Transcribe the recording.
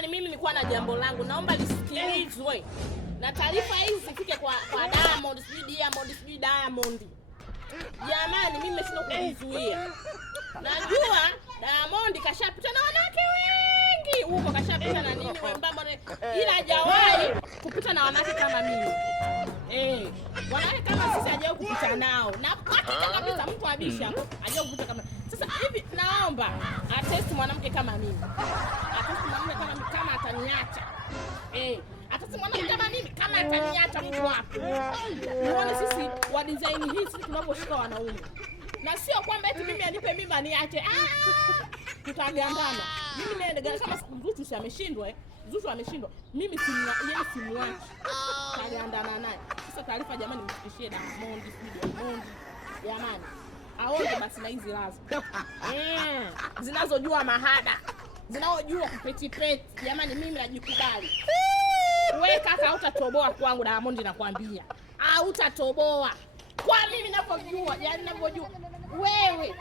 Jamani, mimi nilikuwa na jambo langu, naomba lisikilizwe. Na taarifa hizi zifike kwa Diamond, sijui Diamond. Jamani, mimi nimeshindwa kujizuia. Najua Diamond kashapita na wanawake wengi huko, kashapita na nini wembamba, ila hajawahi kupita na wanawake kama mimi. Wanawake kama sisi hajawahi kupita nao. Na hakika kabisa mtu abisha hajawahi kupita kama. Sasa hivi naomba atesti mwanamke kama mimi. Atesti mwanamke kama mimi kama ataniacha. Atesti mwanamke kama mimi kama ataniacha mtu wapo. Muone sisi wa design hii sisi tunaposhika wanaume. Na sio kwamba eti mimi anipe mimba niache. Tutagandana. Mimi naenda kama Zuchu ameshindwa, Zuchu ameshindwa. Mimi simwachi. Tutagandana naye. Sasa taarifa jamani, mfikishie Diamond. Jamani. Aone basi na hizi lazo. Zinazojua mahada. Zinaojua kupetipeti. Jamani, mimi najikubali. Wewe kaka hautatoboa kwangu, Diamond nakwambia. Hautatoboa. Kwa mimi ninapojua, yani ninapojua wewe